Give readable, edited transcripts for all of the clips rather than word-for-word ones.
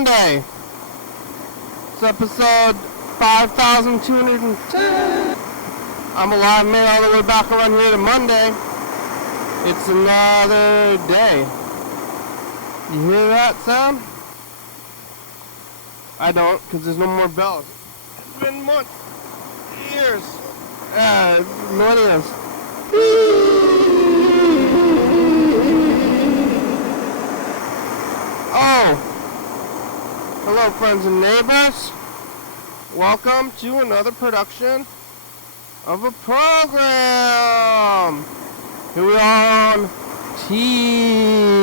Monday. It's episode 5210. I'm alive, man, all the way back around here to Monday. It's another day. You hear that sound? I don't, because there's no more bells. It's been months, years, millennia. Oh, hello friends and neighbors. Welcome to another production of a program. Here we are on TV.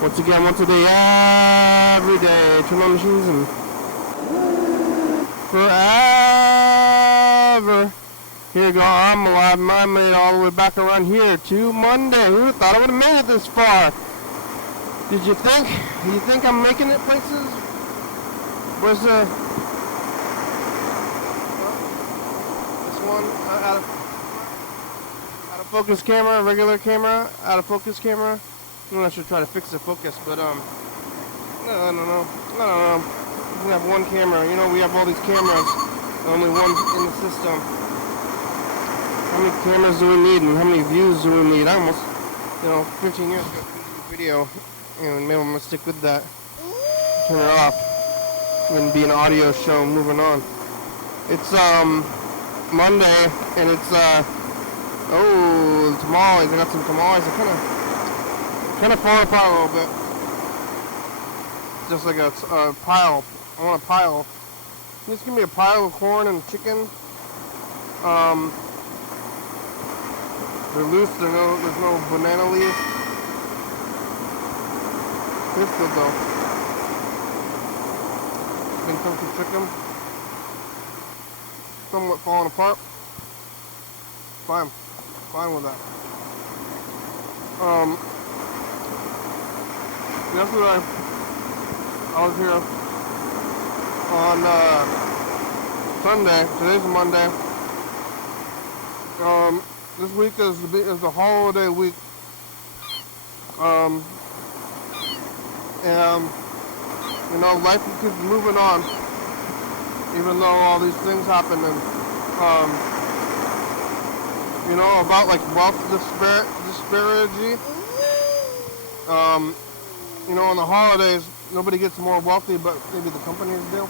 Once a day, every day. Turn on the machines and forever. Here you go, I'm alive. I made it all the way back around here to Monday. Who thought I would have made it this far? Did you think? You think I'm making it places? Where's the... this one, out of focus camera, regular camera, out of focus camera. I should try to fix the focus, but, I don't know. We have one camera. You know, we have all these cameras. Only one in the system. How many cameras do we need and how many views do we need? I almost, 15 years ago, video. And maybe I'm going to stick with that. Turn it off. And be an audio show. Moving on. It's Monday, and it's tamales. I got some tamales. They're kind of falling apart a little bit. Just like a pile. I want a pile. Just give me a pile of corn and chicken. They're loose. There's no banana leaves. They're good though. Been some chicken. Somewhat falling apart. Fine with that. Yesterday I was here on Sunday. Today's a Monday. This week is the holiday week. And life keeps moving on, even though all these things happen. And about like wealth disparity. On the holidays, nobody gets more wealthy, but maybe the companies do.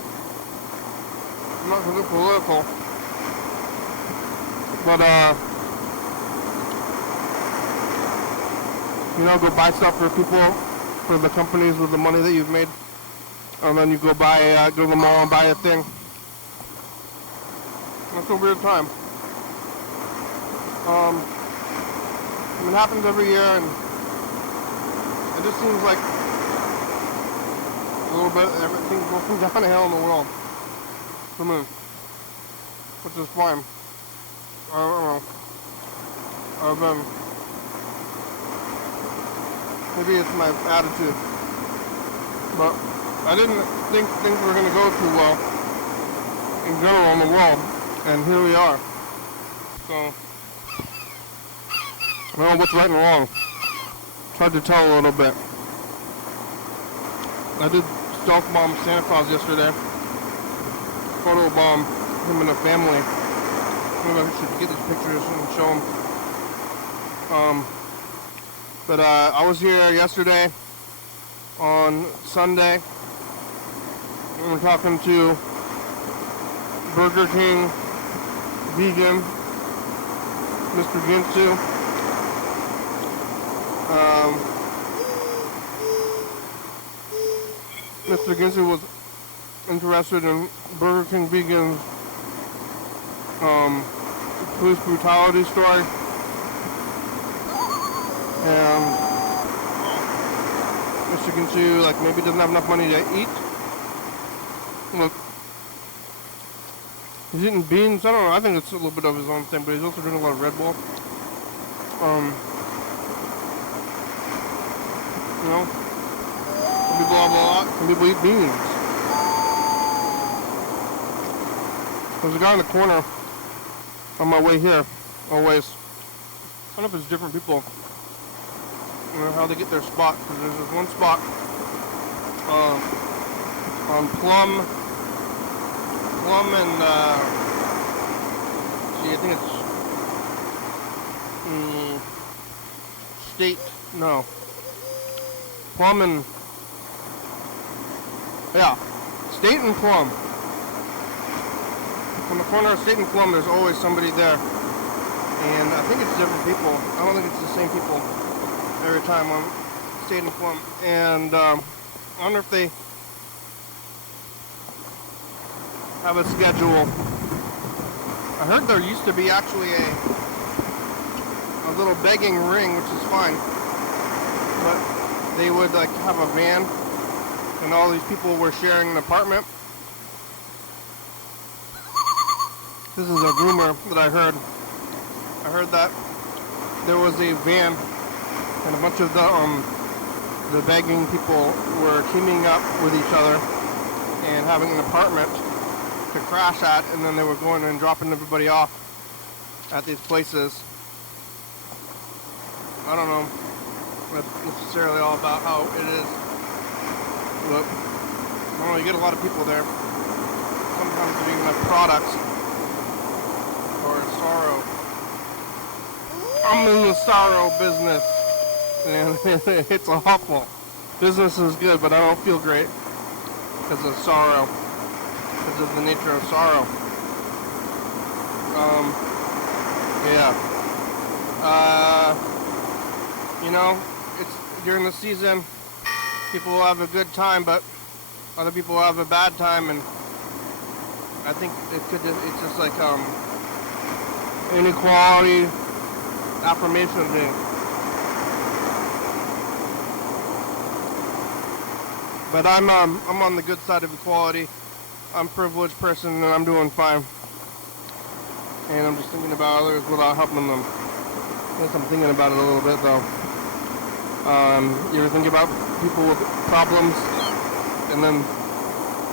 I'm not going to get political, but go buy stuff for people, for the companies with the money that you've made, and then you go to the mall and buy a thing. That's a weird time. It happens every year, and it just seems like a little bit everything's going downhill in the world for me, which is fine. I don't know. Maybe it's my attitude, but I didn't think things were going to go too well in general in the world, and here we are. So, I don't know what's right and wrong. It's hard to tell a little bit. I did stealth bomb Santa Claus yesterday. Photo bomb him and the family. Maybe I should get these pictures and show them. But I was here yesterday on Sunday. We were talking to Burger King vegan, Mr. Ginsu. Mr. Ginsu was interested in Burger King vegans' police brutality story. And Mr. Ginsu, maybe doesn't have enough money to eat. Look, he's eating beans. I don't know. I think it's a little bit of his own thing, but he's also drinking a lot of Red Bull. Some people have a lot. Some people eat beans. There's a guy in the corner on my way here, always. I don't know if it's different people, how they get their spot, because there's this one spot on Plum and see, I think it's State. No, Plum and yeah, State and Plum. On the corner of State and Plum, there's always somebody there, and I think it's different people. I don't think it's the same people every time on State and Plum. And I wonder if they have a schedule. I heard there used to be actually a little begging ring, which is fine, but they would like have a van, and all these people were sharing an apartment. This is a rumor that I heard. I heard that there was a van, and a bunch of the begging people were teaming up with each other and having an apartment to crash at, and then they were going and dropping everybody off at these places. I don't know necessarily all about how it is, but I don't know, you get a lot of people there. Sometimes you even have products or sorrow. I'm in the sorrow business, and it's awful. Business is good, but I don't feel great because of sorrow, because of the nature of sorrow. Yeah. You know, it's during the season, people will have a good time, but other people will have a bad time, and I think it's just like inequality affirmation thing. But I'm on the good side of equality. I'm a privileged person, and I'm doing fine. And I'm just thinking about others without helping them. I guess I'm thinking about it a little bit, though. You ever think about people with problems and then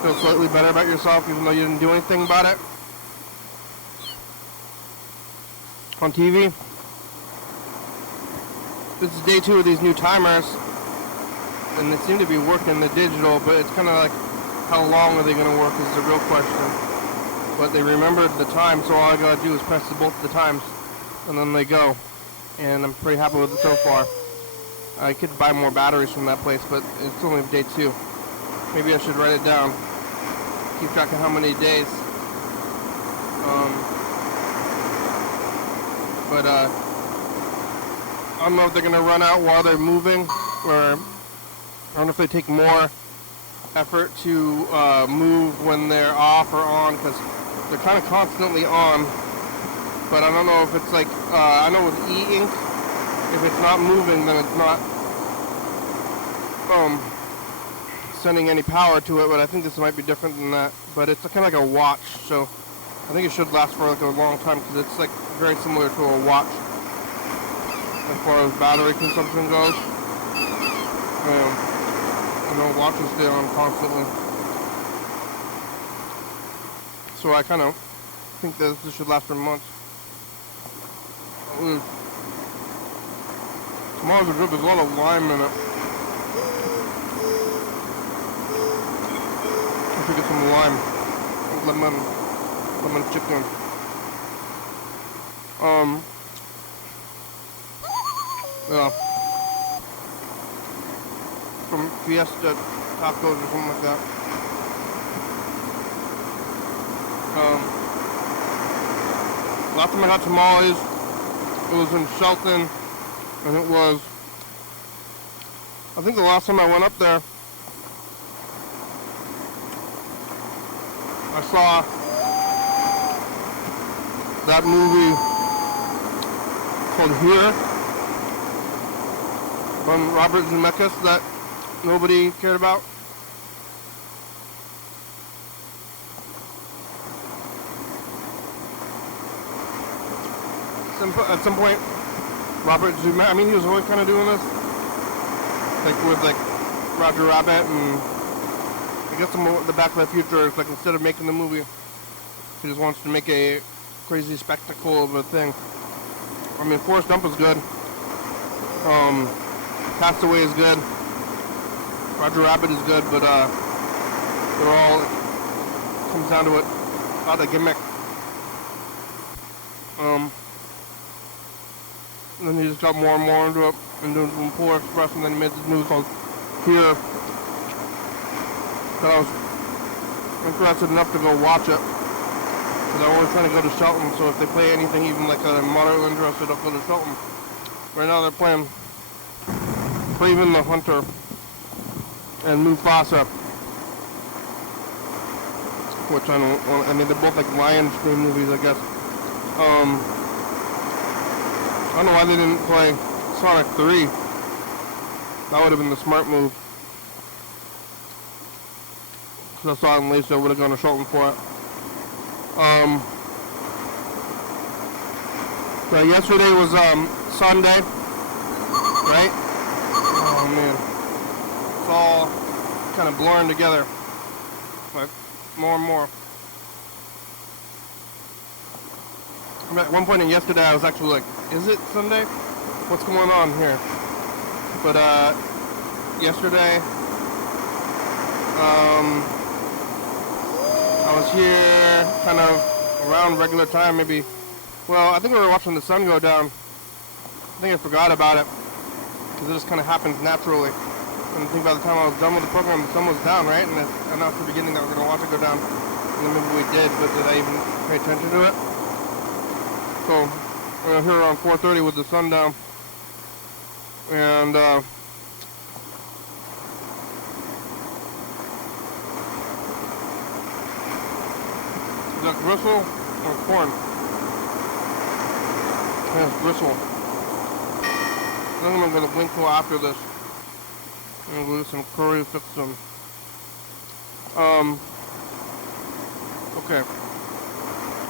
feel slightly better about yourself even though you didn't do anything about it? On TV. This is day 2 of these new timers, and they seem to be working the digital, but it's kind of like, how long are they going to work is the real question. But they remembered the time, so all I got to do is press both the times, and then they go. And I'm pretty happy with it so far. I could buy more batteries from that place, but it's only day 2. Maybe I should write it down. Keep track of how many days. But I don't know if they're going to run out while they're moving, or I don't know if they take more effort to move when they're off or on, because they're kind of constantly on. But I don't know if it's like, I know with e-ink, if it's not moving, then it's not sending any power to it, but I think this might be different than that. But it's kind of like a watch, so I think it should last for like a long time, because it's like very similar to a watch as far as battery consumption goes. You know, watches stay on constantly. So I kind of think that this should last for months. Tomatoes are good. There's a lot of lime in it. I should get some lime. Lemon chicken. Yeah. From Fiesta Tacos or something like that. Last time I had tamales, it was in Shelton, and it was, I think the last time I went up there, I saw that movie called Here, from Robert Zemeckis, that nobody cared about. At some point, Robert Zemeckis, I mean, he was always kind of doing this, like with like Roger Rabbit, and I guess the Back to the Future. It's like, instead of making the movie, he just wants to make a crazy spectacle of a thing. I mean, Forrest Gump is good. Castaway is good. Roger Rabbit is good, but they're all, comes down to it about the gimmick. And then he just got more and more into it, and doing some Polar Express, and then he made this movie called Fear. That I was interested enough to go watch it, because I'm always trying to go to Shelton, so if they play anything even like I'm moderately interested, I'll go to Shelton. Right now they're playing Craven the Hunter and Mufasa, which I don't want. I mean, they're both like lion scream movies, I guess. I don't know why they didn't play Sonic 3. That would have been the smart move. Because I saw it in Lacey, I would have gone to Shelton for it. So yesterday was Sunday, right? Oh man, it's all kind of blurring together, like more and more. At one point in yesterday, I was actually like, "Is it Sunday? What's going on here?" But yesterday, I was here kind of around regular time, maybe. Well, I think we were watching the sun go down. I think I forgot about it because it just kind of happens naturally. And I think by the time I was done with the program, the sun was down, right? And I announced at the beginning that we were going to watch it go down. And then maybe we did, but did I even pay attention to it? So we're here around 4:30 with the sun down. And is that gristle or corn? Yes, gristle. Then I'm going to Winkle after this. I'm going to do some curry, fix some. Okay.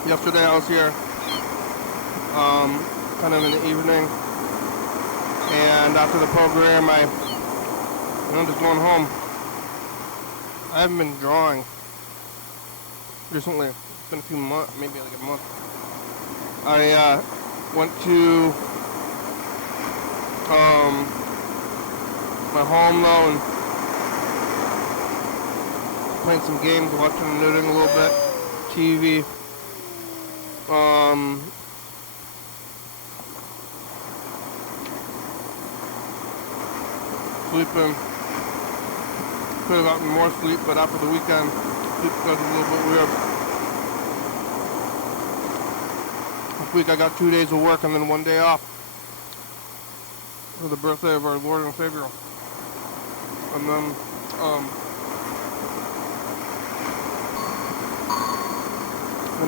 Yesterday I was here, kind of in the evening. And after the program, I'm just going home. I haven't been drawing recently. It's been a few months, maybe like a month. I went to my home though and playing some games, watching and knitting a little bit, TV. Sleeping. Could have gotten more sleep, but after the weekend, sleep got a little bit weird. This week I got 2 days of work and then 1 day off for the birthday of our Lord and Savior. And then,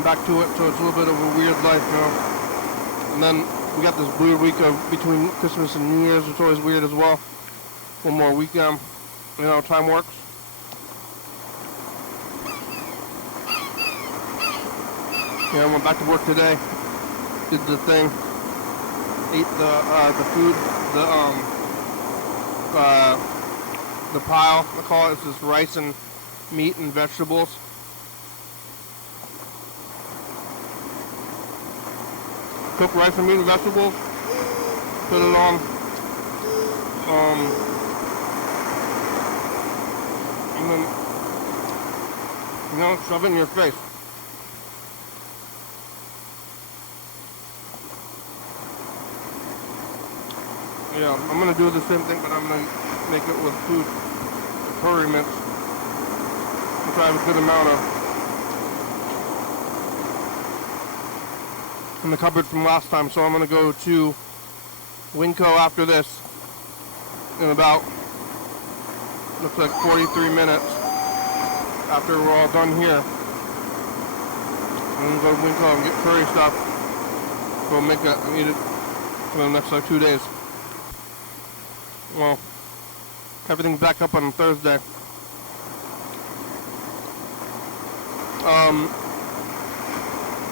back to it, so it's a little bit of a weird life, you know. And then we got this weird week of between Christmas and New Year's, which is always weird as well. One more weekend, you know, time works. Yeah, I went back to work today, did the thing, ate the food, the pile, I call it. It's just rice and meat and vegetables. Cook rice and meat and vegetables, put it on, and then, you know, shove it in your face. Yeah, I'm gonna do the same thing, but I'm gonna make it with food, curry mix, which I have a good amount of in the cupboard from last time. So I'm gonna go to Winco after this in about, looks like 43 minutes after we're all done here. I'm gonna go to Winco and get curry stuff. Go make it and eat it for the next like 2 days. Well, everything's back up on Thursday.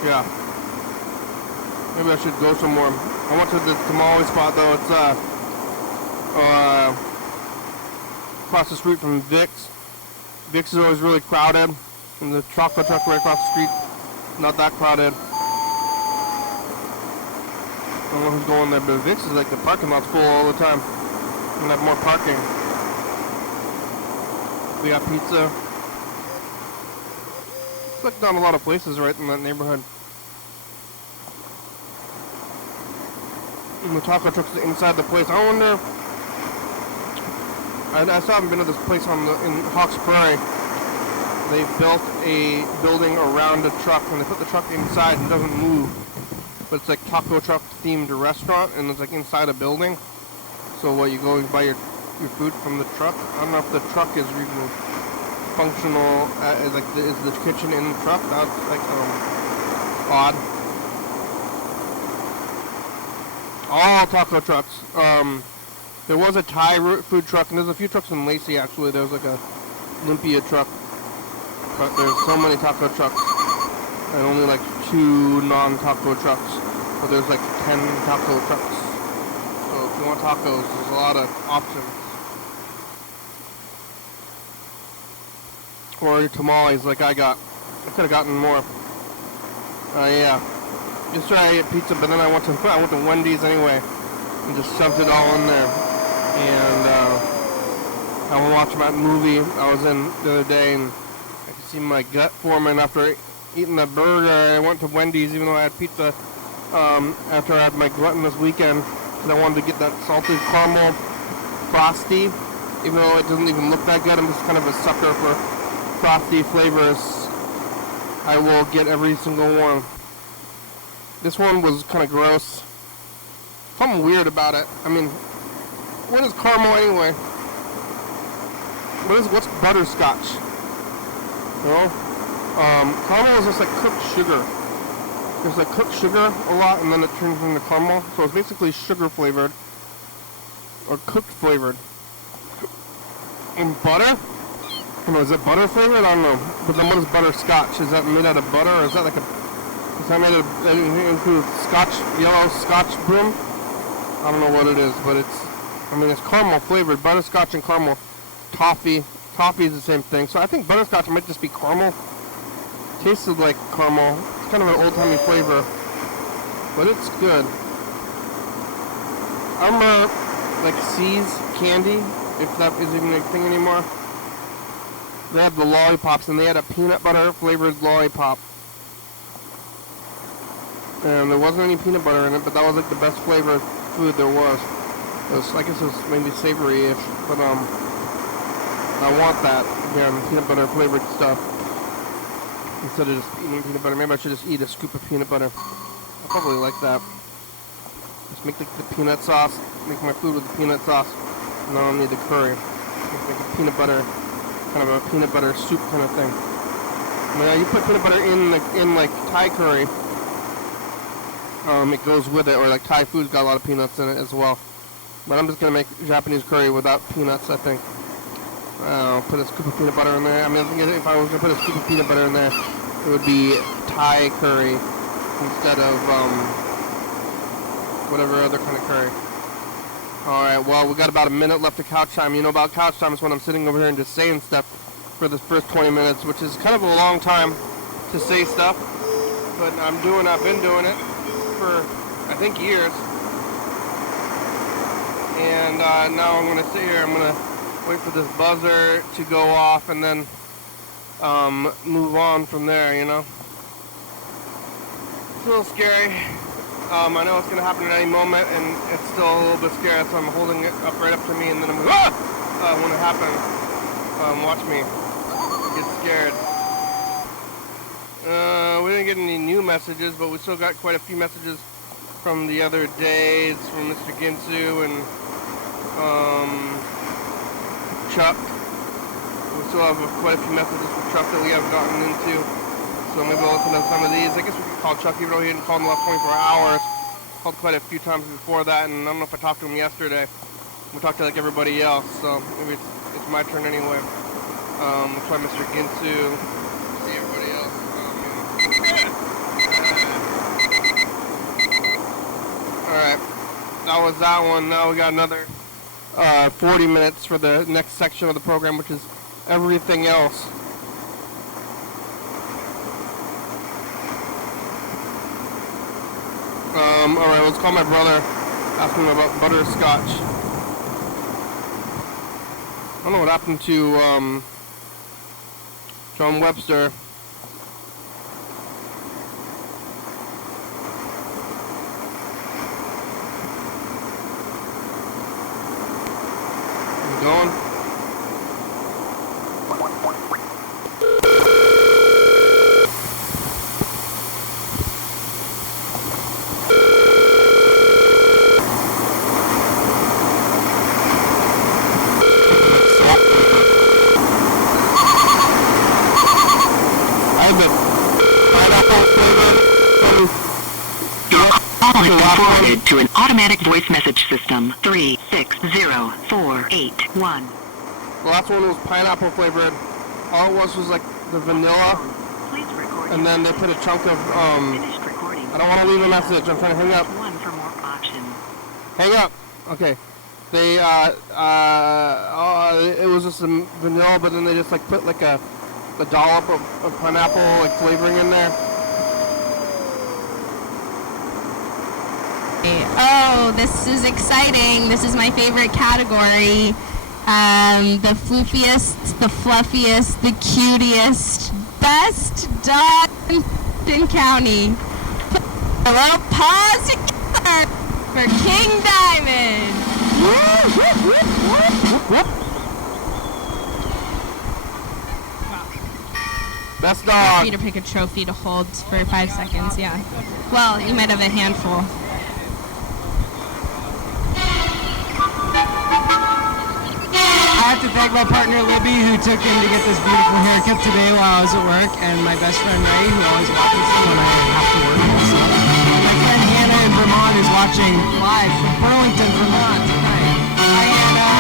Yeah. Maybe I should go somewhere. I went to the tamale spot though. It's across the street from Vic's. Vic's is always really crowded, and the chocolate truck right across the street, not that crowded. I don't know who's going there, but Vic's is like the parking lot's full all the time. And have more parking. We got pizza. It's like not a lot of places right in that neighborhood. And the taco truck's inside the place. I wonder. I still haven't been to this place in Hawks Prairie. They built a building around a truck, and they put the truck inside and it doesn't move. But it's like taco truck themed restaurant, and it's like inside a building. So what, you go and buy your food from the truck? I don't know if the truck is even functional. Is the kitchen in the truck? That's like odd. All taco trucks. There was a Thai food truck, and there's a few trucks in Lacey actually. There's like a Olympia truck, but there's so many taco trucks, and only like 2 non-taco trucks. But there's like 10 taco trucks. So if you want tacos, there's a lot of options. Or tamales like I got. I could have gotten more. Yeah. Just try to get pizza, but then I went to Wendy's anyway and just shoved it all in there. And I was watching that movie I was in the other day, and I could see my gut forming after eating that burger. I went to Wendy's even though I had pizza after I had my gluttonous weekend, because I wanted to get that salted caramel frosty, even though it doesn't even look that good. I'm just kind of a sucker for frosty flavors. I will get every single one. This one was kind of gross. Something weird about it. I mean, what is caramel anyway? What's butterscotch? You know? Caramel is just like cooked sugar. There's like cooked sugar a lot, and then it turns into caramel. So it's basically sugar flavored or cooked flavored. And butter? I don't know, is it butter flavored? I don't know. But then what is butterscotch? Is that made out of butter, or is that like a... Is that made of... include scotch, yellow scotch brim? I don't know what it is, but it's... I mean, it's caramel flavored. Butterscotch and caramel. Toffee. Toffee is the same thing. So I think butterscotch might just be caramel. Tasted like caramel. It's kind of an old-timey flavor. But it's good. I remember, like, C's candy, if that is even a thing anymore. They had the lollipops, and they had a peanut butter flavored lollipop. And there wasn't any peanut butter in it, but that was like the best flavored food there was. I guess it was maybe savory-ish, but I want that, again, peanut butter flavored stuff. Instead of just eating peanut butter, maybe I should just eat a scoop of peanut butter. I probably like that. Just make the peanut sauce, make my food with the peanut sauce, and I don't need the curry. Just make a peanut butter, kind of a peanut butter soup kind of thing. Now you put peanut butter in like Thai curry, it goes with it, or like Thai food's got a lot of peanuts in it as well. But I'm just gonna make Japanese curry without peanuts, I think. I'll put a scoop of peanut butter in there. I mean, I think if I was gonna put a scoop of peanut butter in there, it would be Thai curry instead of whatever other kind of curry. Alright, well, we got about a minute left of couch time. You know about couch time is when I'm sitting over here and just saying stuff for the first 20 minutes, which is kind of a long time to say stuff. But I've been doing it for, I think, years. And now I'm going to sit here, I'm going to wait for this buzzer to go off and then move on from there, you know. It's a little scary. I know it's going to happen at any moment, and it's still a little bit scary, so I'm holding it up right up to me, and then I'm going, when it happens. Watch me get scared. We didn't get any new messages, but we still got quite a few messages from the other days from Mr. Ginsu and Chuck. We still have quite a few messages from Chuck that we haven't gotten into, so maybe we'll listen to some of these. I guess we could call Chuck, even though he didn't call in the last 24 hours. Called quite a few times before that, and I don't know if I talked to him yesterday. We talked to like everybody else, so maybe it's my turn anyway. We'll try Mr. Ginsu, see everybody else. Alright, that was that one. Now we got another 40 minutes for the next section of the program, which is everything else. Alright, let's call my brother, ask him about butterscotch. I don't know what happened to Show him Webster. He's going. Forwarded to an automatic voice message system. 360481. The last one was pineapple flavored. All it was like the vanilla, and then they put a chunk of I don't want to leave a message. I'm trying to hang up. One for more options. Hang up. Okay. They it was just some vanilla, but then they just like put like a dollop of pineapple like flavoring in there. Oh, this is exciting. This is my favorite category. The floofiest, the fluffiest, the cutest, best dog in Thurston County. Put a little pause together for King Diamond. Best dog. You to pick a trophy to hold for 5 seconds, yeah. Well, you might have a handful. I have to thank my partner Libby, who took in to get this beautiful haircut today while I was at work, and my best friend Ray, who always watches me when I have to work also. My friend Hannah in Vermont is watching live from Burlington, Vermont tonight. Hi Hannah!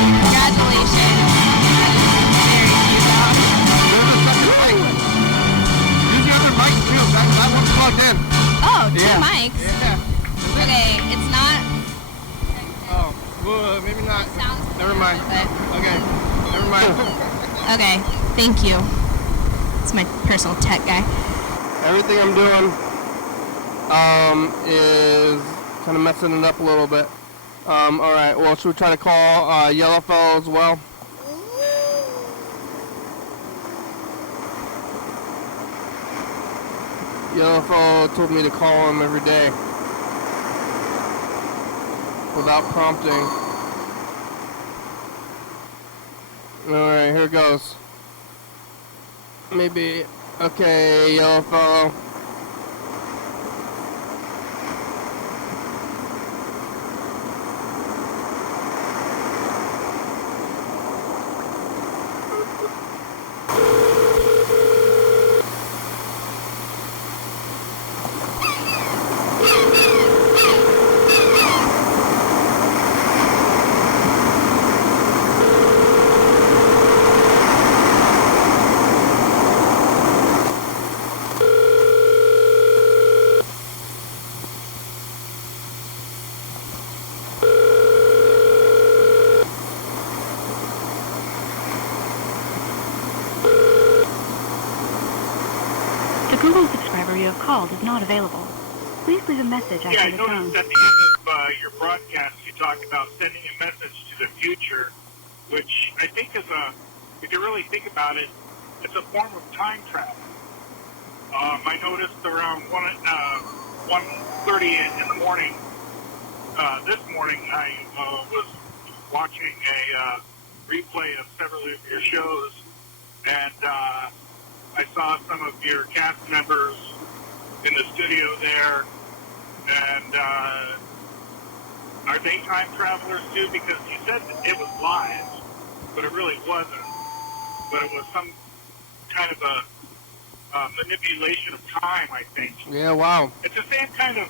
Congratulations. Use the other mic too. That one's plugged in. Oh, two Yeah. mics. Yeah. Okay, it's not. Oh, well, maybe not. Sounds Never mind. but Okay. Never mind. okay, thank you. It's my personal tech guy. Everything I'm doing is kind of messing it up a little bit. All right. Well, should we try to call Yellowfellow as well? Yellowfellow told me to call him every day without prompting. Alright, here goes. Maybe. Okay, Yellowfellow. The Google subscriber you have called is not available. Please leave a message after I the tone. noticed at the end of your broadcast you talked about sending a message to the future, which I think is if you really think about it, it's a form of time travel. I noticed around 1:30 in the morning, this morning I was watching a replay of several of your shows, and I saw some of your cast members in the studio there, and are they time travelers too? Because you said that it was live, but it really wasn't. But it was some kind of a manipulation of time, I think. Yeah, wow. It's the same kind of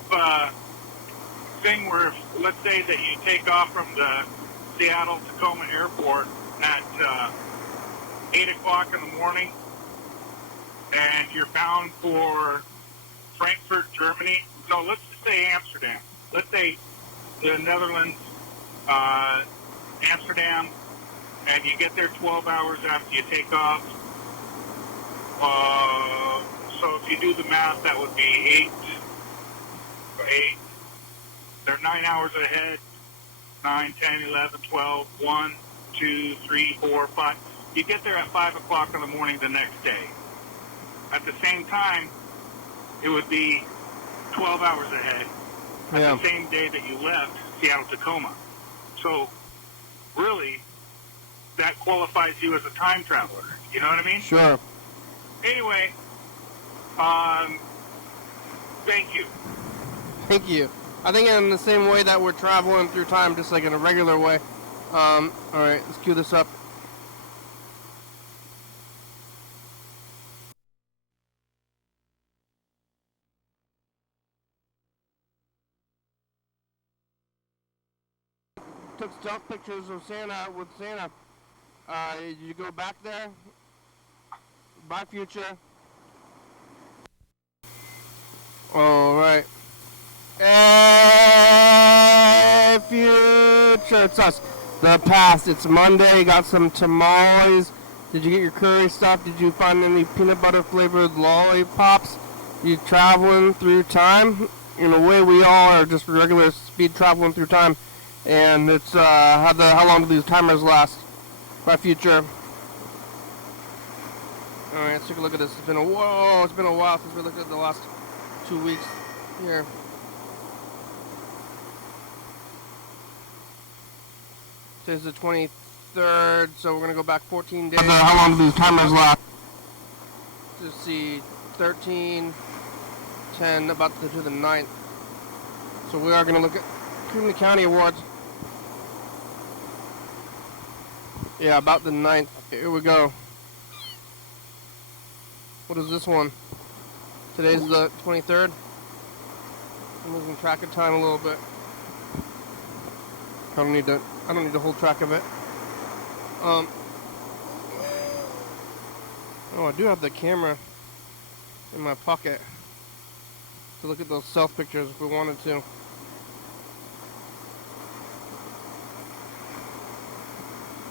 thing where, if, let's say that you take off from the Seattle-Tacoma airport at 8 o'clock in the morning, and you're bound for Frankfurt, Germany. No, let's just say Amsterdam. Let's say the Netherlands, Amsterdam, and you get there 12 hours after you take off. So if you do the math, that would be 8. They're 9 hours ahead. 9, 10, 11, 12, 1. 2, 3, 4, 5. You get there at 5 o'clock in the morning the next day. At the same time, it would be 12 hours ahead at the same day that you left Seattle-Tacoma. So, really, that qualifies you as a time traveler. You know what I mean? Sure. Anyway, thank you. Thank you. I think in the same way that we're traveling through time, just like in a regular way. All right, let's cue this up. Took stealth pictures of Santa with Santa. Did you go back there? Bye, future. All right. Hey, future, it's us. The past, it's Monday. Got some tamales. Did you get your curry stuff? Did you find any peanut butter flavored lollipops? You traveling through time? In a way, we all are just regular speed traveling through time. And it's how long do these timers last? By future. All right, let's take a look at this. It's been a while since we looked at the last 2 weeks here. Today's the 23rd, so we're gonna go back 14 days. How long do these timers last? Let's see, 13, 10, about to the 9th. So we are gonna look at Thurston County Awards. Yeah, about the 9th. Here we go. What is this one? Today's the 23rd. I'm losing track of time a little bit. I don't need to hold track of it. Oh, I do have the camera in my pocket to look at those self pictures if we wanted to.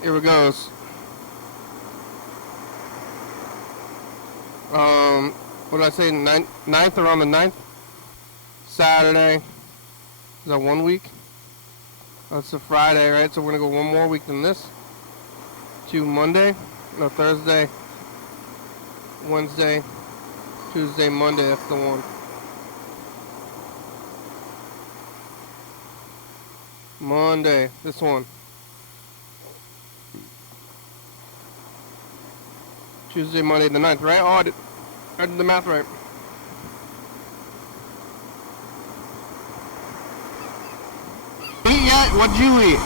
Here we goes. What did I say? 9th, around the 9th? Saturday. Is that 1 week? That's a Friday, right? So we're going to go one more week than this. To Monday. No, Thursday. Wednesday. Tuesday, Monday. That's the one. Monday. This one. Tuesday, Monday, the 9th, right? Oh, I did the math right. Eat yet? What'd you eat?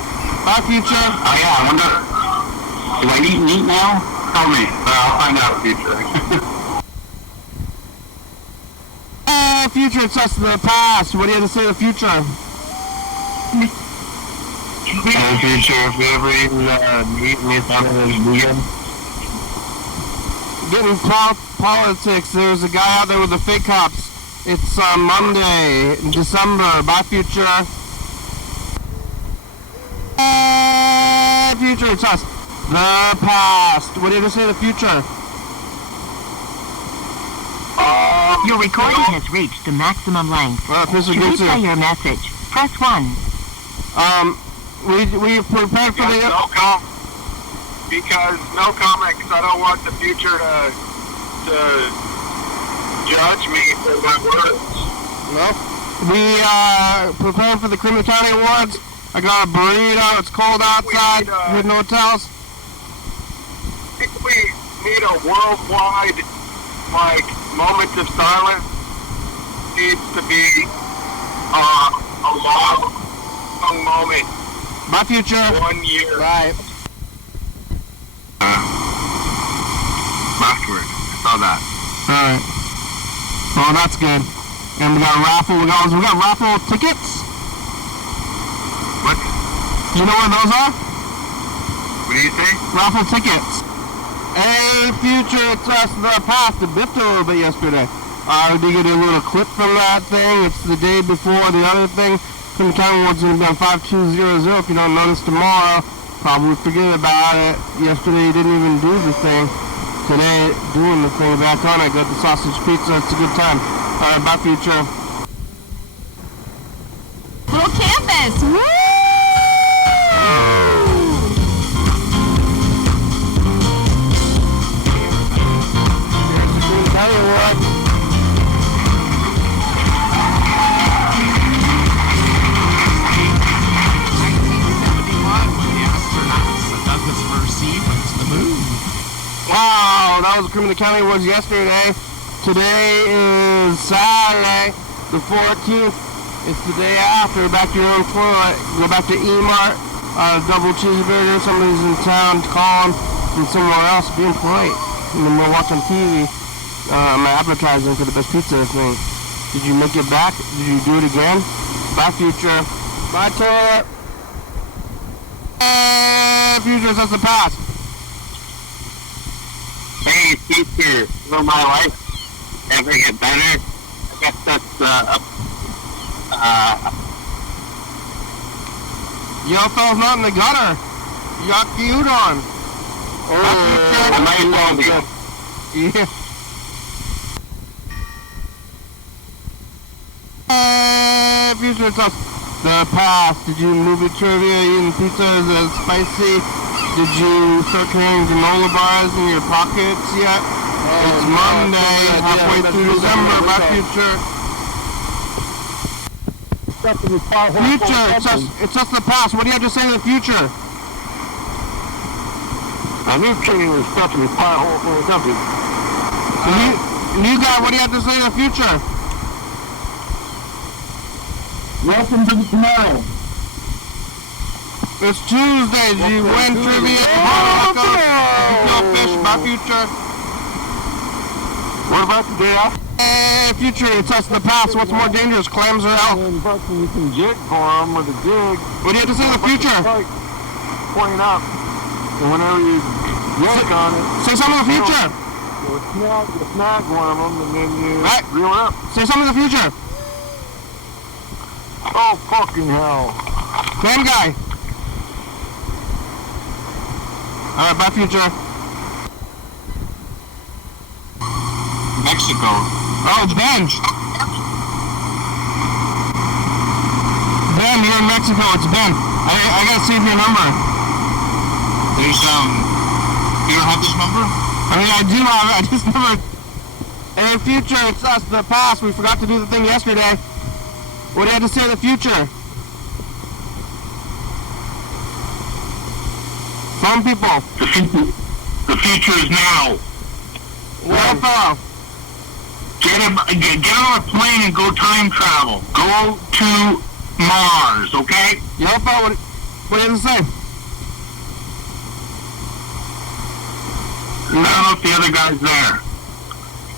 Bye, future. Oh, yeah, I wonder, do I eat meat now? Tell me, I'll find out, future. Future, it's us, the past. What do you have to say to the future? Future, if you ever eaten meat and you thought it was vegan? Getting politics. There's a guy out there with the fake cops. It's Monday in December. Bye, future. Future, it's us. The past. What do you have to say to the future? Your recording has reached the maximum length. To replay your message, press 1. We prepared for the... Because no comments. I don't want the future to judge me for my words. No. We preparing for the Thurston County Awards. I got a burrito. It's cold outside. Good hotels. I think we need a worldwide, moment of silence. Needs to be a long moment. My future. 1 year. Right. Afterward. I saw that. Alright. Oh, that's good. And we got a raffle. We got raffle tickets. What? You know where those are? What do you say? Raffle tickets. Hey, future, it's us, the past. It biffed a little bit yesterday. We did get a little clip from that thing. It's the day before the other thing. Thurston County Awards going to be on 5200. If you don't notice tomorrow, probably forget about it. Yesterday you didn't even do the thing. Today, doing the thing back on it. Got the sausage pizza. It's a good time. Alright, bye, future. Little campus. Woo! cream of the county was yesterday. Today is Saturday, the 14th. It's the day after. Back to your own toilet. Go back to E-Mart. Double cheeseburger. Somebody's in town calling from somewhere else being polite. And then we're watching TV. My advertising for the best pizza thing. Did you make it back? Did you do it again? Bye, future. Bye, toilet. Future, that's the past. Hey, future, will my life ever get better? I guess that's, Yo, fell's not in the gutter. Yaki udon. I might know me. Yeah. Future, it's us. The past. Did you movie trivia, eating pizza? Is it spicy? Did you start carrying granola bars in your pockets yet? It's Monday, halfway through December. Bye, future. Future, it's just the past. What do you have to say to the future? I'm just kidding with stuff in the pie hole full of something. You guys, what do you have to say to the future? Welcome to the tomorrow. It's Tuesday. Did you win trivia? Did you kill fish? Bye, future. What about the day after? Hey, future, it's us in the past. What's more dangerous, clams or elk? $10 and you can jig for them with a jig. What do you have to say to the future? Point up. And whenever you yank on it, Say something to the future. you snag one of them and then you Right. reel it up. Say something to the future. Oh, fucking hell. Clam guy. Alright, bye, future. Mexico. Oh, it's Ben. Ben, you're in Mexico. It's Ben. I gotta save your number. There's, you don't have this number? I mean, I do have it. I just never... Hey, future, it's us, the past. We forgot to do the thing yesterday. What do you have to say to the future? Phone people. The future is now. Well, fellow. Get on a plane and go time travel. Go to Mars, okay? Yo, fellow, what do you have to say? I don't know if the other guy's there.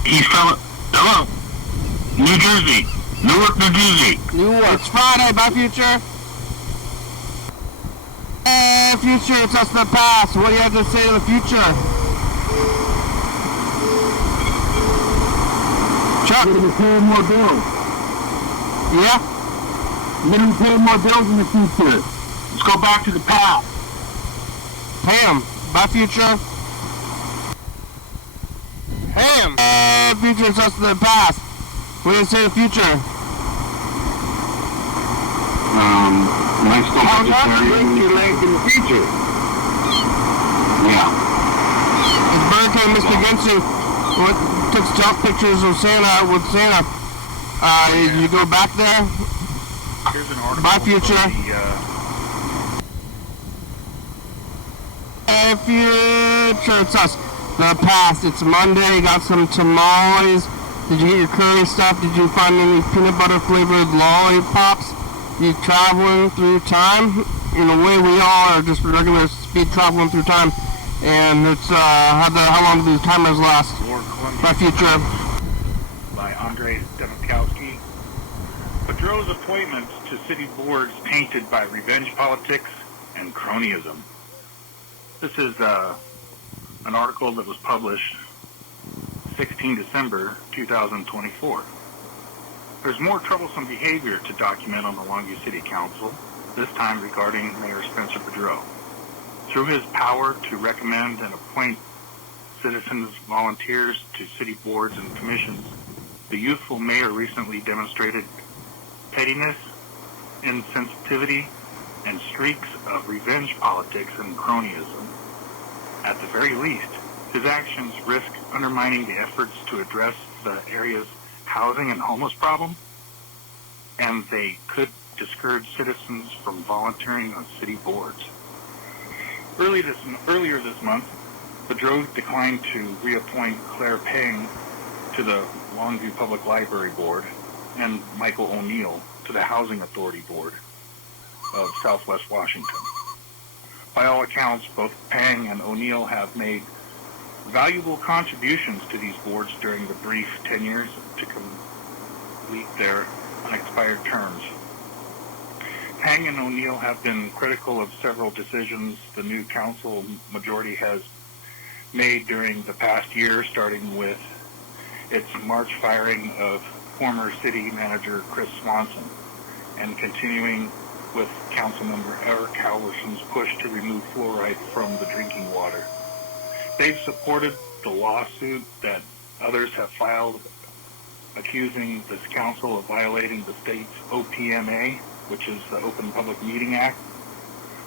He's coming. Hello? New Jersey. Newark, New Jersey. It's Friday, bye, future. Hey, future, it's us in the past. What do you have to say to the future? Chuck. You're going to be paying more bills. Yeah? You're going to be paying more bills in the future. Let's go back to the past. Pay him. Bye, future. Pay him. Hey, future, it's us in the past. What do you say to the future? Nice to have your leg in the future. Yeah. It's Burger King, Mr. Ginsu. Took stealth pictures of Santa with Santa. You go back there? Here's an article. Bye, future. Hey, future, it's us. The past. It's Monday. Got some tamales. Did you get your curry stuff? Did you find any peanut butter flavored lollipops? You traveling through time? In a way, we all are just regular speed traveling through time. And it's how long do these timers last? Bye, future. By Andrei Demikowski. Boudreaux's appointments to city boards tainted by revenge politics and cronyism. This is an article that was published 16 December 2024. There's more troublesome behavior to document on the Longview City Council, this time regarding Mayor Spencer Boudreaux. Through his power to recommend and appoint citizens volunteers to city boards and commissions, the youthful mayor recently demonstrated pettiness, insensitivity, and streaks of revenge politics and cronyism. At the very least, his actions risk undermining the efforts to address the area's housing and homeless problem, and they could discourage citizens from volunteering on city boards. Earlier this month, Bedreau declined to reappoint Claire Pang to the Longview Public Library Board and Michael O'Neill to the Housing Authority Board of Southwest Washington. By all accounts, both Pang and O'Neill have made valuable contributions to these boards during the brief tenures to complete their unexpired terms. Pang and O'Neill have been critical of several decisions the new council majority has made during the past year, starting with its March firing of former city manager Chris Swanson and continuing with Councilmember Eric Halverson's push to remove fluoride from the drinking water. They've supported the lawsuit that others have filed accusing this council of violating the state's OPMA, which is the Open Public Meeting Act.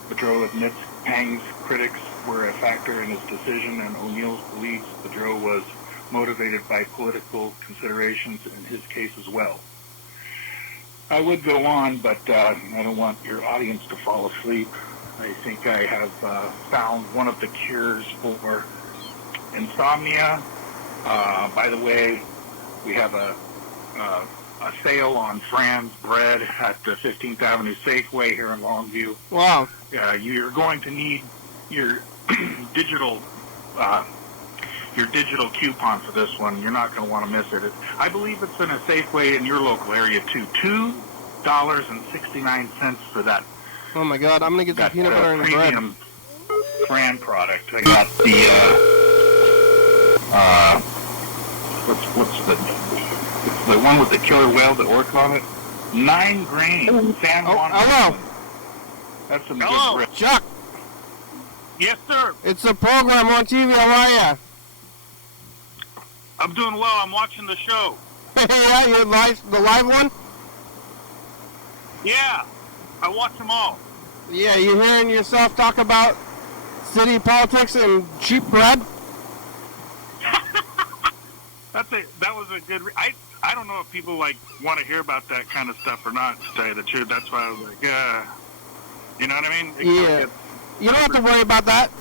Bedreau admits Pang's critics were a factor in his decision, and O'Neill believes Bedreau was motivated by political considerations in his case as well. I would go on, but I don't want your audience to fall asleep. I think I have found one of the cures for insomnia. By the way, we have a sale on Fran's bread at the 15th Avenue Safeway here in Longview. Wow. You're going to need your digital coupon for this one. You're not going to want to miss it. I believe it's in a Safeway in your local area too. $2.69 for that. Oh my God! I'm gonna get the peanut butter and bread. Premium Fran product. I got the what's the one with the killer whale that works on it? 9 grain San Juan. Hello. That's some Hello. good bread. Chuck, Yes, sir. it's a program on TV. How are ya? I'm doing well. I'm watching the show. Yeah, you're the live one. Yeah, I watch them all. Yeah, you're hearing yourself talk about city politics and cheap bread. That was a good. I don't know if people want to hear about that kind of stuff or not. To tell you the truth, that's why I was like, you know what I mean? Yeah. You don't have to worry about that.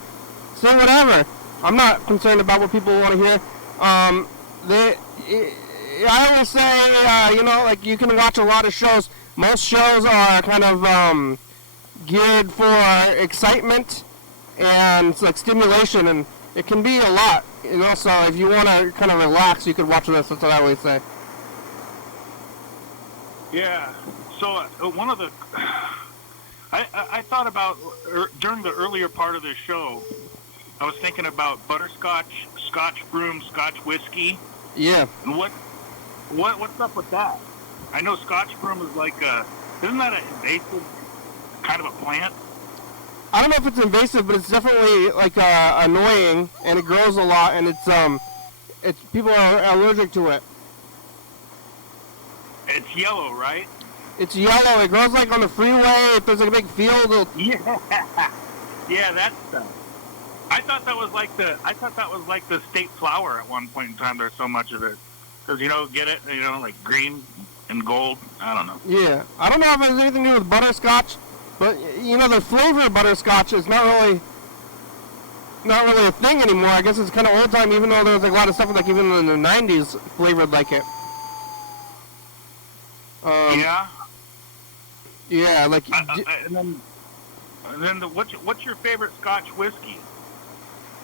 Say whatever. I'm not concerned about what people want to hear. I always say, you can watch a lot of shows. Most shows are kind of geared for excitement and stimulation, and it can be a lot. So if you want to kind of relax, you could watch this. That's what I always say. Yeah. So one of the, I thought about during the earlier part of this show, I was thinking about butterscotch, Scotch broom, Scotch whiskey. Yeah. And what's up with that? I know Scotch broom is isn't that an invasive kind of a plant? I don't know if it's invasive, but it's definitely annoying, and it grows a lot, and it's people are allergic to it. It's yellow, right? It's yellow. It grows on the freeway. If there's a big field, Yeah. Yeah, that stuff. I thought that was like the state flower at one point in time. There's so much of it. Because, get it, like green and gold. I don't know. Yeah. I don't know if it has anything to do with butterscotch, but, the flavor of butterscotch is not really a thing anymore. I guess it's kind of old time, even though there's a lot of stuff even in the 90s flavored like it. Yeah? Yeah, and then what's your favorite Scotch whiskey?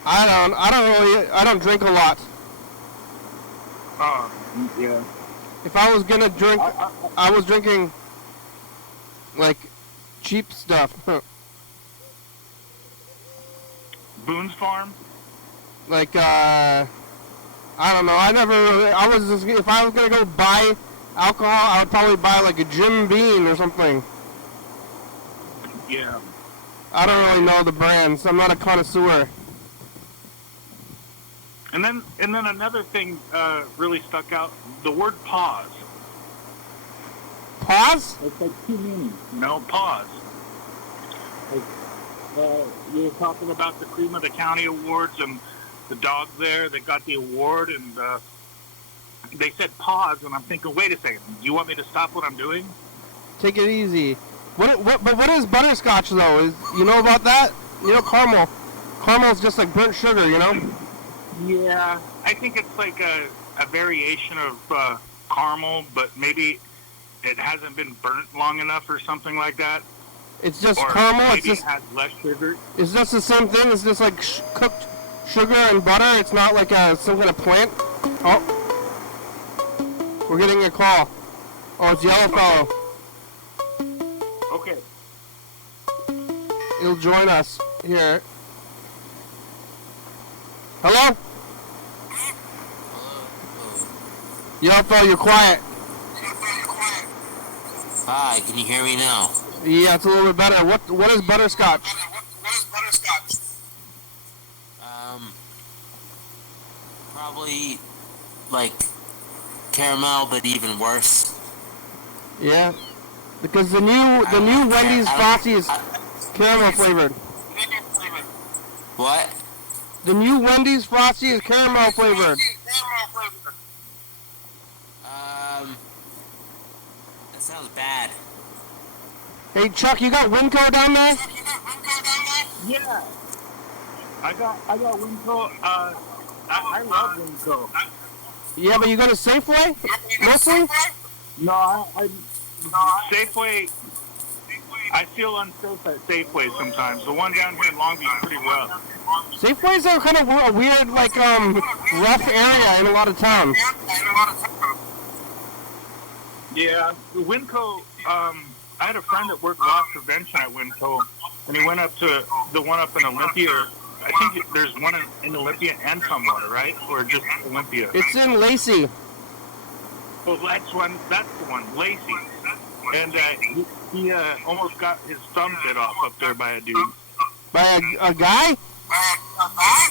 I don't drink a lot. Yeah. If I was gonna drink, I was drinking cheap stuff. Boone's Farm? I don't know. If I was gonna go buy alcohol, I would probably buy a Jim Beam or something. Yeah. I don't really know the brands. I'm not a connoisseur. And then another thing really stuck out: the word pause. Pause? It's two meanings. No, pause. You were talking about the Cream of the County Awards and the dog there that got the award, and they said pause, and I'm thinking, wait a second, do you want me to stop what I'm doing? Take it easy. But what is butterscotch though? You know about that? Caramel Caramel's just like burnt sugar, you know? Yeah, I think it's like a variation of caramel, but maybe it hasn't been burnt long enough or something like that. It's just or caramel. Maybe it's just it has less sugar. It's just the same thing. It's just like cooked sugar and butter. It's not like some kind of plant. Oh, we're getting a call. Oh, it's Yellow Fellow. Okay. He'll join us here. Hello? Yellow Fellow, you're quiet. Hi, can you hear me now? Yeah, it's a little bit better. What is butterscotch? Probably like caramel, but even worse. Yeah, because the new Wendy's Frosty is caramel flavored. What? The new Wendy's Frosty is caramel flavored. That sounds bad. Hey Chuck, you got Winco down there? Yeah. I got Winco. I love Winco. Yeah, but you go to Safeway mostly? No, Safeway. I feel unsafe at Safeway sometimes. The one down here in Long Beach is pretty rough. Safeways are kind of a weird, like, rough area in a lot of towns. Yeah, Winco. I had a friend that worked loss prevention at Winco, and he went up to the one up in Olympia. I think there's one in Olympia and Tumwater, right? Or just Olympia? It's in Lacey. Well, that's the one, Lacey. And he almost got his thumb bit off up there by a dude. By a guy?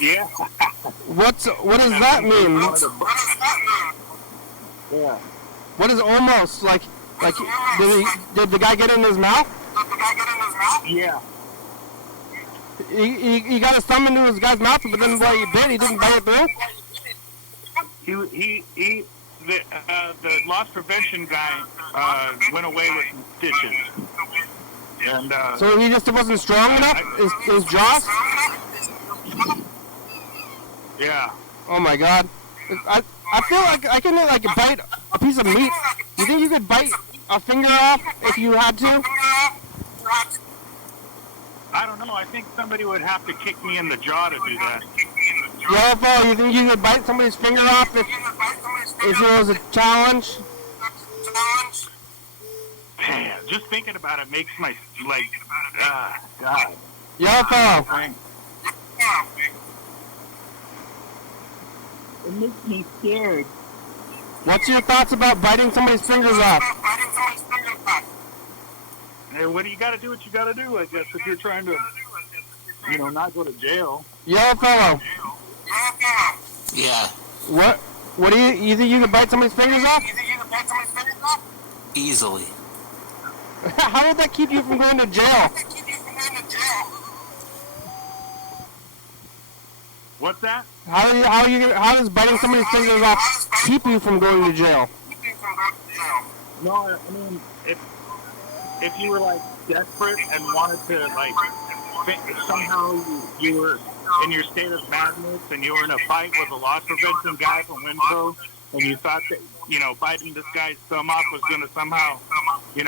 Yeah. What does that mean? Yeah. What is almost like did the guy get it in his mouth? Yeah. He got his thumb into his guy's mouth, but then what he did, he didn't bite it through? The loss prevention guy went away with some stitches. And so he just wasn't strong enough? His jaws? Yeah. Oh my god. I feel like I can like bite a piece of meat. You think you could bite a finger off if you had to? I don't know. I think somebody would have to kick me in the jaw to do that. Yellow, you think you could bite somebody's finger off if it was a challenge? Man, just thinking about it makes my, God. Yellow. It makes me scared. What's your thoughts about biting somebody's fingers off? Hey, what do you got to do? What you got to do? I guess if you're trying to, not go to jail. Yellow fellow. Yeah. What do you think you could bite somebody's fingers off? Easily. How would that keep you from going to jail? What's that? How does biting somebody's fingers off keep you from going to jail? No, I mean, if you were like desperate and wanted to if somehow you were in your state of madness and you were in a fight with a loss prevention guy from Winco and you thought that biting this guy's thumb off was going to somehow get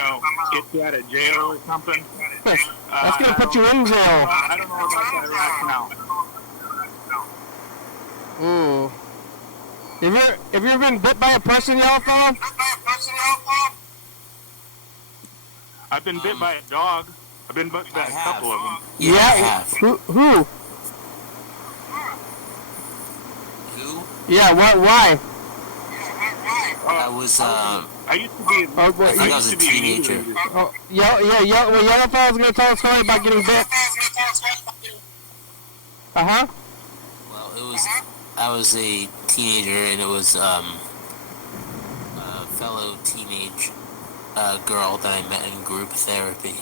you out of jail or something. That's going to put you in jail. I don't know about that rationale. Ooh. Have you ever been bit by a person, yellow fellow? I've been bit by a dog. I've been bit by a couple of them. Yeah, I have. Who? Yeah, why? I was, I used to be. I think I was a teenager. Oh, yellow fellow's gonna tell a story about getting bit. Uh-huh. Well, I was a teenager, and it was, a fellow teenage, girl that I met in group therapy.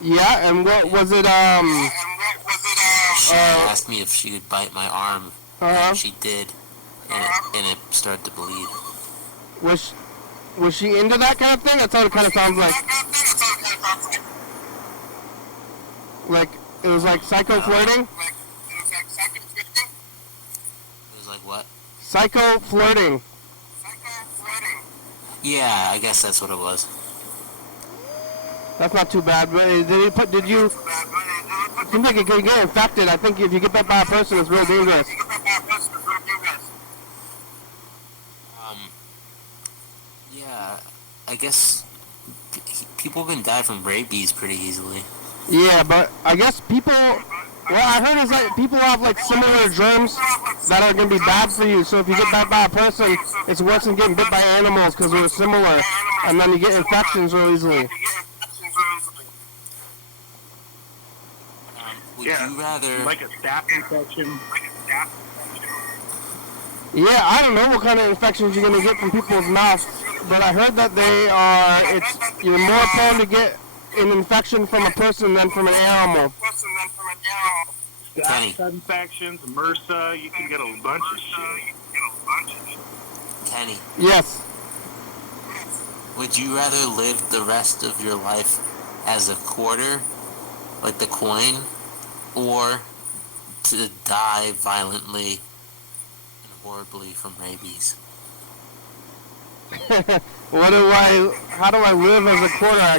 Yeah, and what was it, She asked me if she could bite my arm, and she did, and it started to bleed. Was she into that kind of thing? That's what it kind of sounds like. It was like psycho flirting? It was like what? Psycho flirting. Yeah, I guess that's what it was. That's not too bad. But did you... It seems like it could get infected. I think if you get bit by a person, it's real dangerous. Yeah, I guess people can die from rabies pretty easily. Yeah, but I guess people... Well, I heard is that people have like similar germs that are going to be bad for you. So if you get bit by a person, it's worse than getting bit by animals because they're similar. And then you get infections real easily. Would you rather... Like a staph infection? Yeah, I don't know what kind of infections you're going to get from people's mouths. But I heard that you're more prone to get an infection from a person than from an animal. Kenny. Infections, MRSA, you can get a bunch of shit. Kenny. Yes. Would you rather live the rest of your life as a quarter, like the coin, or to die violently and horribly from rabies? How do I live as a quarter? I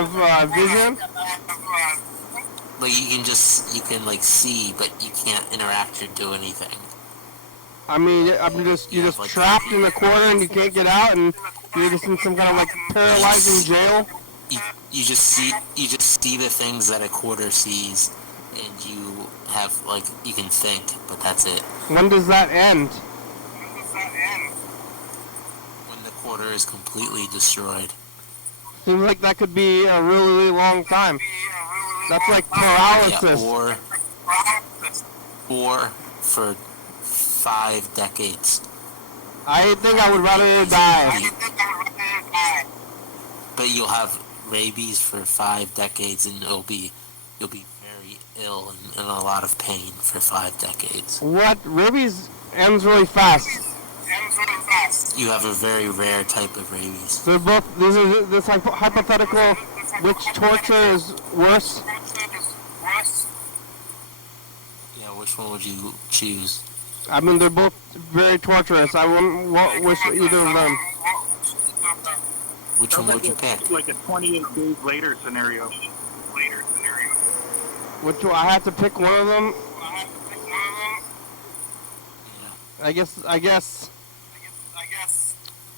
have vision? Like you can like see, but you can't interact or do anything. I mean, you're just like, trapped in the quarter and you can't get out, and you're just in some kind of like paralyzing jail. You just see the things that a quarter sees, and you have like you can think, but that's it. When does that end? When the quarter is completely destroyed. Seems like that could be a really, really long time. That's like paralysis. Yeah, or for 5 decades. I think I would rather die. But you'll have rabies for 5 decades, and you'll be very ill and in a lot of pain for 5 decades. What? Rabies ends really fast. You have a very rare type of rabies. They're both. This hypothetical. Which torture is worse? Yeah, which one would you choose? I mean, they're both very torturous. I wouldn't wish either of them. Which one would you pick? Like a 28 days later scenario. Which one? I have to pick one of them. I guess.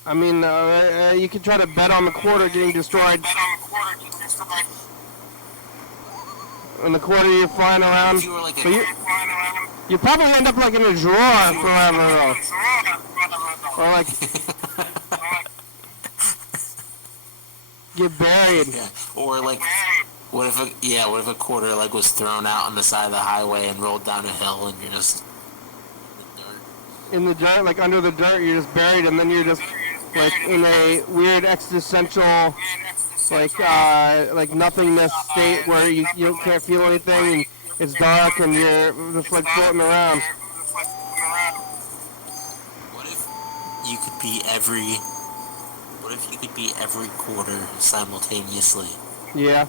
I mean, you can try to bet on the quarter getting destroyed. In the quarter, you're flying around. You probably end up like in a drawer forever, though. Or like get buried. Yeah. Or like, what if a quarter like was thrown out on the side of the highway and rolled down a hill, and you're just in the dirt, like under the dirt, you're just buried, and then you're just like in a weird existential, like nothingness state where you can't feel anything, and it's dark, and you're just like floating around. What if you could be every quarter simultaneously? Yeah.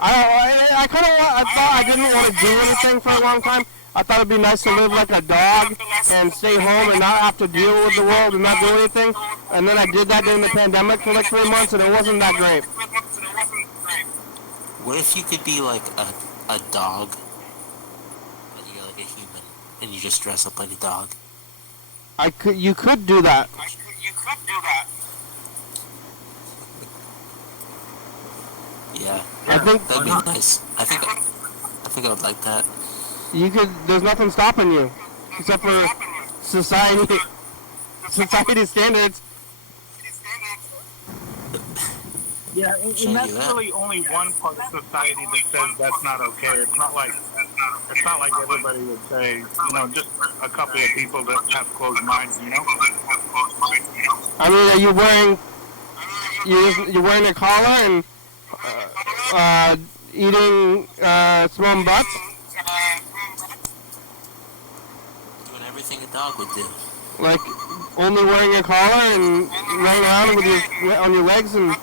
I thought I didn't want to do anything for a long time. I thought it'd be nice to live like a dog and stay home and not have to deal with the world and not do anything. And then I did that during the pandemic for like 3 months, and it wasn't that great. What if you could be like a dog, but you're like a human, and you just dress up like a dog? You could do that. Yeah. I think that'd be nice. I think I would like that. You could. There's nothing stopping you, except for society standards. Yeah, and that's really only one part of society that says that's not okay. It's not like everybody would say, just a couple of people that have closed minds, I mean, are you wearing a collar and eating smelling butts? Doing everything a dog would do. Like only wearing a collar and running around with on your legs and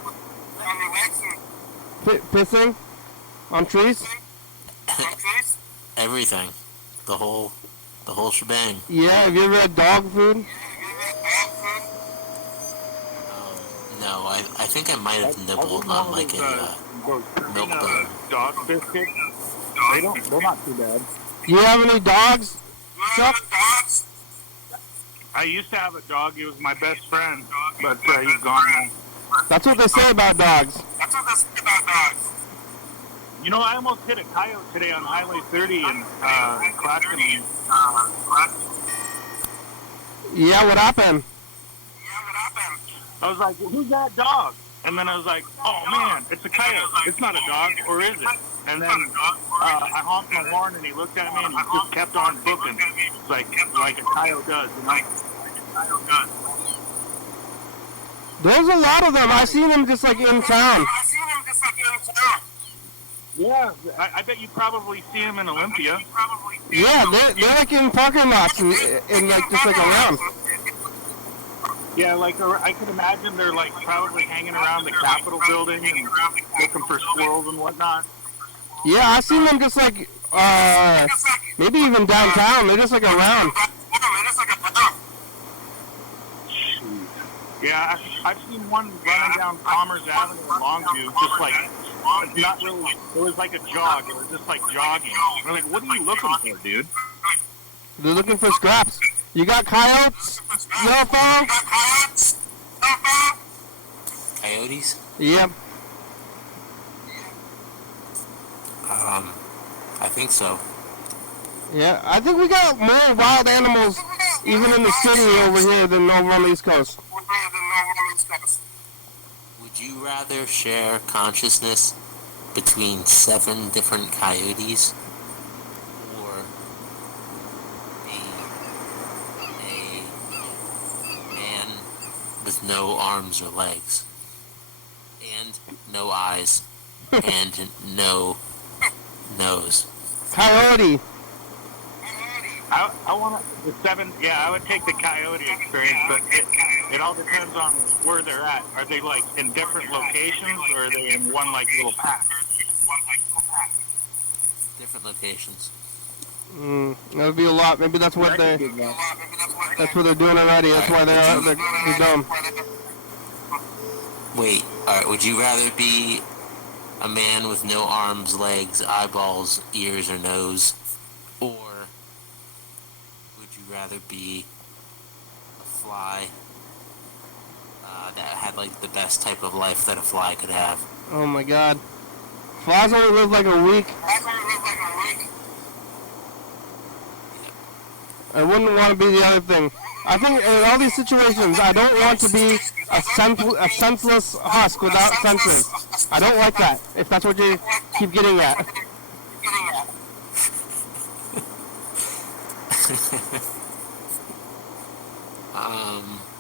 pissing on trees? everything. The whole shebang. Yeah, have you ever had dog food? No, I think I might have nibbled on like a milk bone. Dog biscuits. They're not too bad. You have any dogs, Chuck? I used to have a dog. He was my best friend, but he's gone now. That's what they say about dogs. You know, I almost hit a coyote today on Highway 30 in Clackamas. Yeah, what happened? I was like, well, who's that dog? And then I was like, oh man, it's a coyote. It's not a dog, or is it? And then I honked my horn and he looked at me and he just kept on booking, like a coyote does. You know? There's a lot of them. I seen them just like in town. Yeah, I bet you probably see them in Olympia. Yeah, they're like in parking lots and like just like around. Yeah, like I could imagine they're like probably hanging around the Capitol building and looking for squirrels and whatnot. Yeah, I seen them just like maybe even downtown. They're just like around. Yeah, I've seen one running down Commerce Avenue in Longview, just like, not really, it was like a jog, it was just like jogging. I'm like, what are you looking for, dude? They're looking for scraps. You got coyotes, little phone? Coyotes? Yep. I think so. Yeah, I think we got more wild animals even in the city over here than over on the East Coast. Would you rather share consciousness between 7 different coyotes or be a man with no arms or legs and no eyes and no nose? Coyote. I want the 7. Yeah, I would take the coyote experience, but it all depends on where they're at. Are they like in different locations, or are they in one like little pack? Different locations. That would be a lot. Maybe that's what they're doing already. That's why they're dumb. Wait, alright, would you rather be a man with no arms, legs, eyeballs, ears, or nose, or would you rather be a fly that had like the best type of life that a fly could have? Oh my god. Flies only live like a week. I wouldn't want to be the other thing. I think in all these situations, I don't want to be a senseless husk without senses. I don't like that, if that's what you keep getting at.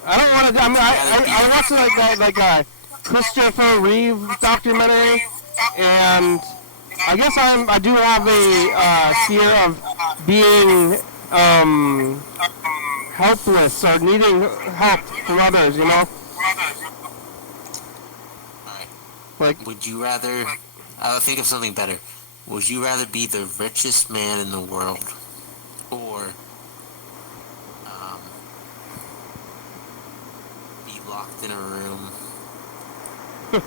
I don't want to. I mean, I watched like a Christopher Reeve documentary, and I guess I do have a fear of being helpless or needing help from others. You know. Alright. Like, would you rather? I'll think of something better. Would you rather be the richest man in the world, or be locked in a room with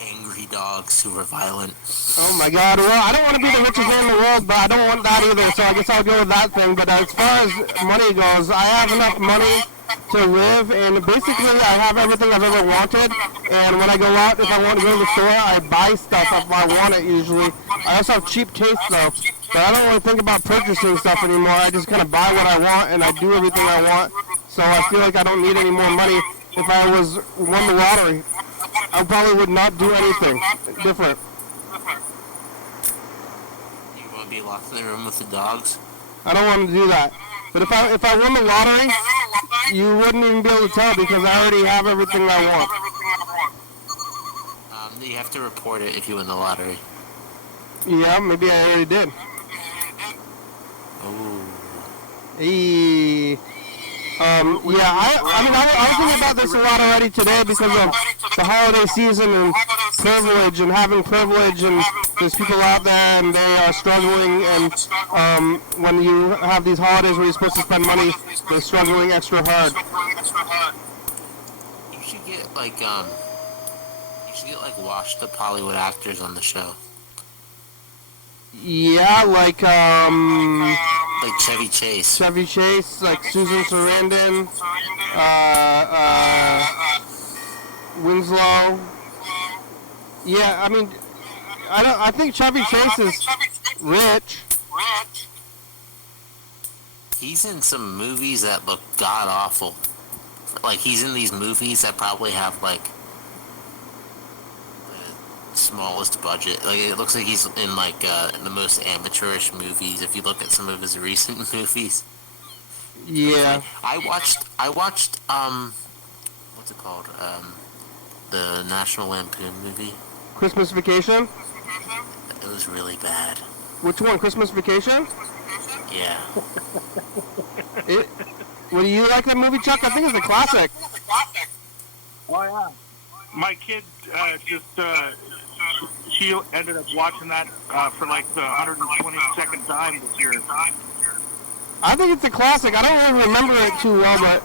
angry dogs who are violent? oh my god, well, I don't want to be the richest man in the world, but I don't want that either, so I guess I'll go with that thing. But as far as money goes, I have enough money to live, and basically I have everything I've ever wanted, and when I go out, if I want to go to the store, I buy stuff if I want it usually. I also have cheap taste though, but I don't really think about purchasing stuff anymore. I just kind of buy what I want, and I do everything I want, so I feel like I don't need any more money. If I won the lottery, I probably would not do anything different. You want to be locked in the room with the dogs? I don't want to do that. But if I won the lottery, you wouldn't even be able to tell because I already have everything I want. You have to report it if you win the lottery. Yeah, maybe I already did. Oh. Yeah, I mean, I was thinking about this a lot already today because of the holiday season and privilege and having privilege and there's people out there and they are struggling, and when you have these holidays where you're supposed to spend money, they're struggling extra hard. You should get like washed up Hollywood actors on the show. Yeah, like Chevy Chase. Chevy Chase, like Susan Sarandon, Winslow. Yeah, I mean, I think Chevy Chase is rich. He's in some movies that look god awful. Like he's in these movies that probably have like the smallest budget. Like it looks like he's in like the most amateurish movies. If you look at some of his recent movies. Yeah. I watched what's it called? The National Lampoon movie. Christmas Vacation? It was really bad. Which one? Christmas Vacation? Yeah. Would you like that movie, Chuck? I think it's a classic. Oh, yeah. My kid she ended up watching that for like the 122nd time this year. I think it's a classic. I don't really remember it too well, but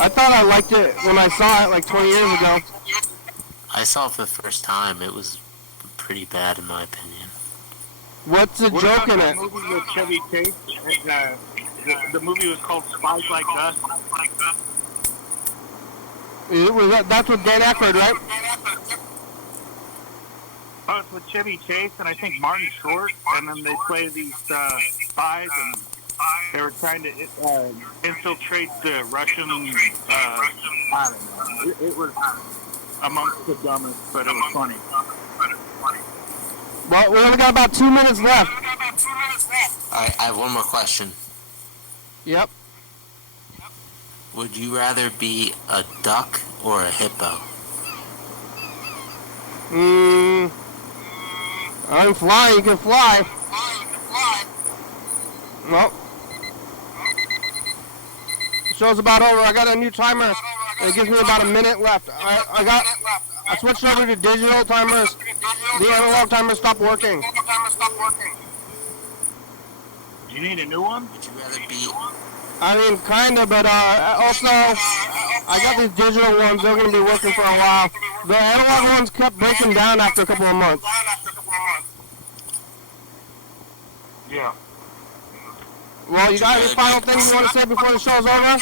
I thought I liked it when I saw it like 20 years ago. I saw it for the first time. It was pretty bad in my opinion. What's the joke in it? The movie with Chevy Chase, the movie was called Spies Like Us. That's with Dan Aykroyd, right? Oh, it's with Chevy Chase and I think Martin Short, and then they play these spies, and they were trying to infiltrate the Russian, I don't know. It was amongst the dumbest, but it was funny. Well, we only got about 2 minutes left. Alright, I have one more question. Yep. Would you rather be a duck or a hippo? I'm flying, you can fly. Well, the show's about over. I got a new timer. It gives me about a minute left. I switched over to digital timers. The analog timers stopped working. Do you need a new one? Would you rather be... I mean, kinda, but also, I got these digital ones. They're gonna be working for a while. The analog ones kept breaking down after a couple of months. Yeah. Well, you got any final things you want to say before the show's over?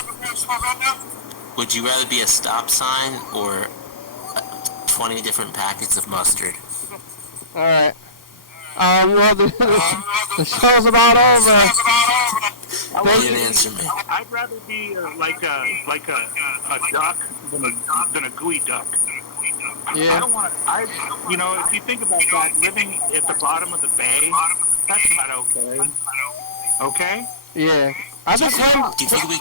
Would you rather be a stop sign or 20 different packets of mustard? Alright. Well, the show's about over. You didn't answer me. I'd rather be like a duck than a gooey duck. Yeah. I don't want to. You know, if you think about that, living at the bottom of the bay, that's not okay. Okay? Yeah. I think do you think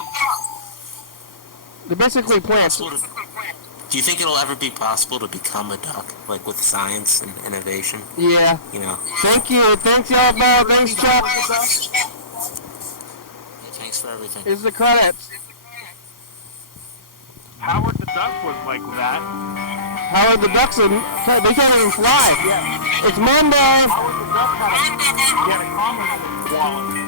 they're basically plants. Do you think it'll ever be possible to become a duck, like with science and innovation? Yeah. You know. Thank you. Thanks, y'all, Bo. Thanks, Chuck. Thanks for everything. Here's the credits. Howard the Duck was like that. Howard the Duck's they can't even fly. Yeah. It's Monday. Howard the Duck had a comment with his wallet.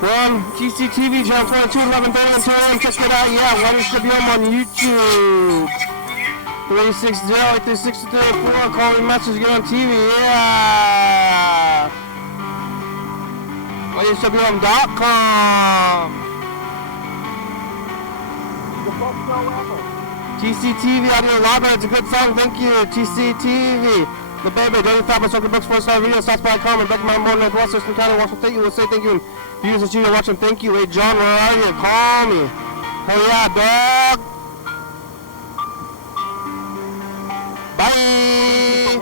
We're on GCTV, channel 22, 11:30 and 2 a.m. Check it out. Yeah, YDHWM on YouTube. 360-836-384. Call me message, get on TV. Yeah. YDHWM.com. The best show ever. GCTV Audio Library. It's a good song. Thank you. GCTV. The baby. Daily Thought by Soccer Books. 4-star video. South by Common. Back in my morning. Northwest Thurston County. Washington. Thank you. We'll say thank you. Viewers and studio watching, thank you. Hey, John, where are you? Call me. Hey, yeah, dog. Bye.